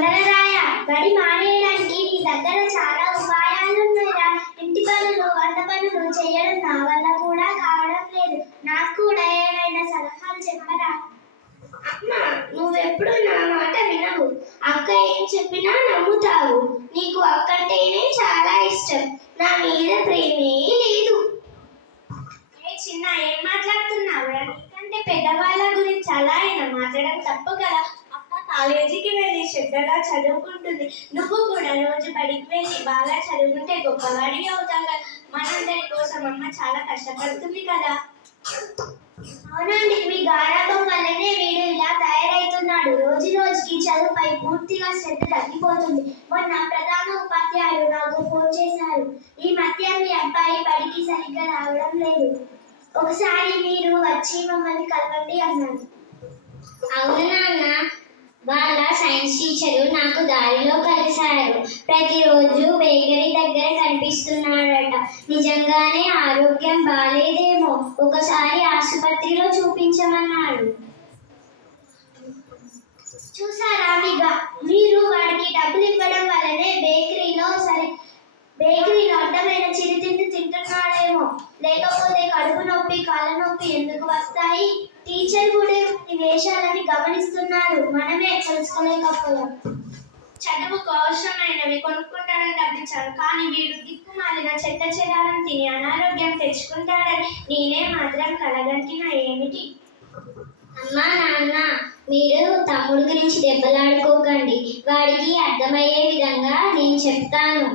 వందనరాయ, బడి మానేయడానికి నీ దగ్గర చాలా ఉపాయాలున్నాయిరా. ఇంటి పనులు, వంట పనులు చేయడం నా వల్ల కూడా కావడం లేదు. నాకు కూడా ఏమైనా సలహాలు చెప్పరా? అమ్మ, నువ్వెప్పుడు నా మాట వినవు. అక్క ఏం చెప్పినా నమ్ముతావు. నీకు అక్కంటేనే చాలా ఇష్టం. నా మీద ప్రేమే లేదు. చిన్న ఏం మాట్లాడుతున్నావురా? నీకంటే పెద్దవాళ్ళ గురించి అలా అయినా మాట్లాడడం తప్పు కదా. అక్క కాలేజీకి వెళ్ళి శ్రద్ధగా చదువుకుంటుంది. నువ్వు కూడా రోజు బడికి వెళ్ళి బాగా చదువుకుంటే గొప్పవాడివి అవుతావు కదా. మనందరి కోసం అమ్మ చాలా కష్టపడుతుంది కదా. అవునండి, మీ గారాబం వల్లనే వీడు ఇలా తయారవుతున్నాడు. రోజు రోజుకి చదువుపై పూర్తిగా శ్రద్ధ తగ్గిపోతుంది. మొన్న ప్రధాన ఉపాధ్యాయులు నాకు ఫోన్ చేశారు. ఈ మధ్య మీ అబ్బాయి బడికి సరిగ్గా రావడం లేదు. ఒకసారి మీరు వచ్చి మమ్మల్ని కలవండి అన్నారు. అవును నాన్న, వాళ్ళ సైన్స్ టీచరు నాకు దారిలో కలిశారు. ప్రతిరోజు బేకరీ దగ్గర కనిపిస్తున్నాడట. నిజంగానే ఆరోగ్యం బాలేదేమో. ఒకసారి ఆసుపత్రిలో చూపించమన్నాడు. చూసారా, మీరు వాడికి డబ్బులు ఇవ్వడం వల్లనే బేకరీలో అడ్డమైన చిరుతిండి తింటున్నాడేమో. లేకపోతే కడుపు నొప్పి, కాళ్ళ నొప్పి ఎందుకు వస్తాయి? టీచర్ కూడా ఈ వేషాలని గమనిస్తున్నారు. మనమే తెలుసుకోలేకపోయాం. చదువుకు అవసరమైనవి కొనుక్కుంటాడని డబ్బిచ్చారు. కానీ వీడు దిక్కుమాలిన చెత్త చెదాలను తిని అనారోగ్యం తెచ్చుకుంటాడని నేనే మాత్రం కలగంటినా ఏమిటి? అమ్మా నాన్న, మీరు తమ్ముడు గురించి దెబ్బలాడుకోకండి. వాడికి అర్థమయ్యే విధంగా నేను చెప్తాను.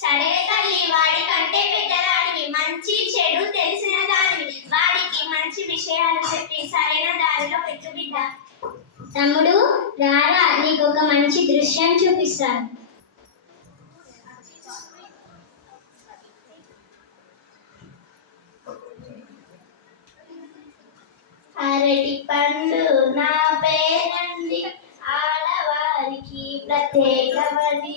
సరే తల్లి, వాడి కంటే పెద్దవాడివి, మంచి చెడు తెలిసిన దానివి. వాడికి మంచి విషయాలు చెప్పి సరైన దారిలో పెట్టు బిడ్డ. తమ్ముడు రారా, నీకు ఒక మంచి దృశ్యం చూపిస్తాను. అరటి పండు నా పేరండి, ఆడవారికి ప్రత్యేకమని.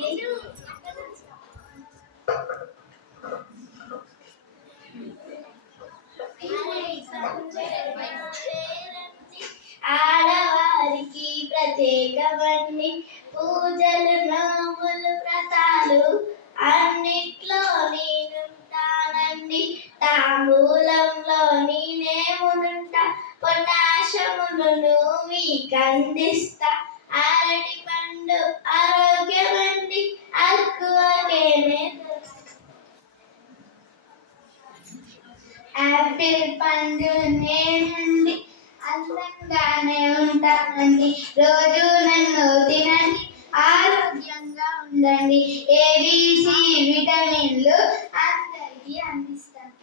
ఆడవారికి ప్రత్యేకమని, పూజలు, నోములు, వ్రతాలు అన్నిట్లో నేనుంటానండి. తాంబూలంలో నేనే మునుంటా, పొటాషమును మీకందిస్తా. అరటి పండు ఆరోగ్యమండి, అక్కువకేనే. యాపిల్ పండు నేనండి, అందంగానే ఉంటానండి. రోజు నన్ను తినండి, ఆరోగ్యంగా ఉండండి. ఏబిసి విటమిన్లు అందరికీ అందిస్తాను.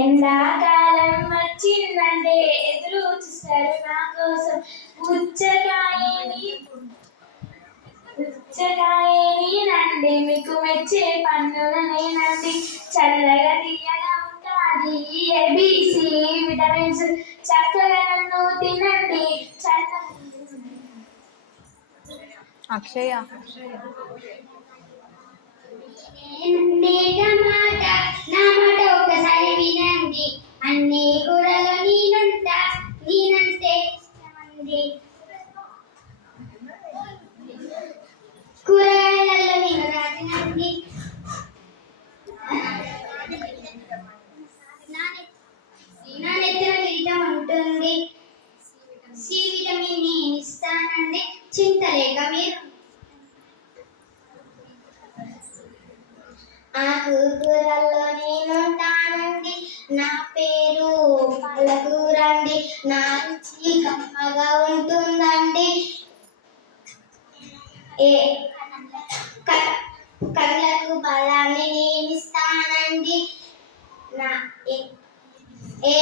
ఎండాకాలం వచ్చిందంటే ఎదురు చూస్తారు నా కోసం. పుచ్చకాయని నండి, మీకు మెచ్చే పండుగ నేనండి. చల్లగా తీయగా ఉంటుంది ఏబిసి విటమిన్స్. చక్కగా నన్ను తినండి. అక్షయ టమాటా, నా మాట ఒకసారి వినండి. అన్ని కూరలో నేనంటే ఇష్టమండి. కూరగాయలలో నేను రాజనండి. నా నెత్తిన కిరీటం ఉంటుంది. సి విటమిన్ నేను ఇస్తానండి. చింతలేక మీరు. ఆకుకూరల్లో నేనుంటానండి. నా పేరు పాలకూర అండి. నా రుచి కమ్మగా ఉంటుందండి. కళ్ళకు బలాన్ని నేనిస్తానండి. ఏ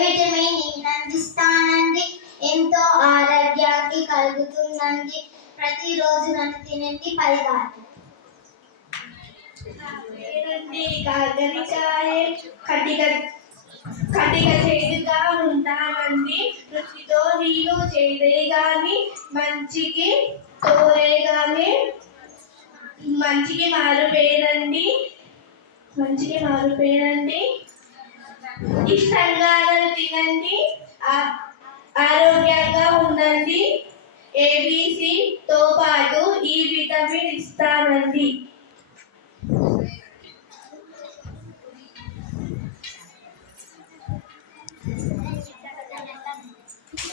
విటమిన్ నేను అందిస్తానండి. ఎంతో ఆరోగ్యానికి కలుగుతుందండి. ప్రతిరోజు నన్ను తినండి 10 సార్లు. కాకరకాయ కటిక చేదుగా ఉంటానండి. రుచితో నీరు చేదే గాని మంచికి తోరే గాని. మంచికి మారు పేరండి. ఇష్టంగా తినండి. ఆరోగ్యంగా ఉండండి. ఏబిసితో పాటు ఈ విటమిన్ ఇస్తానండి.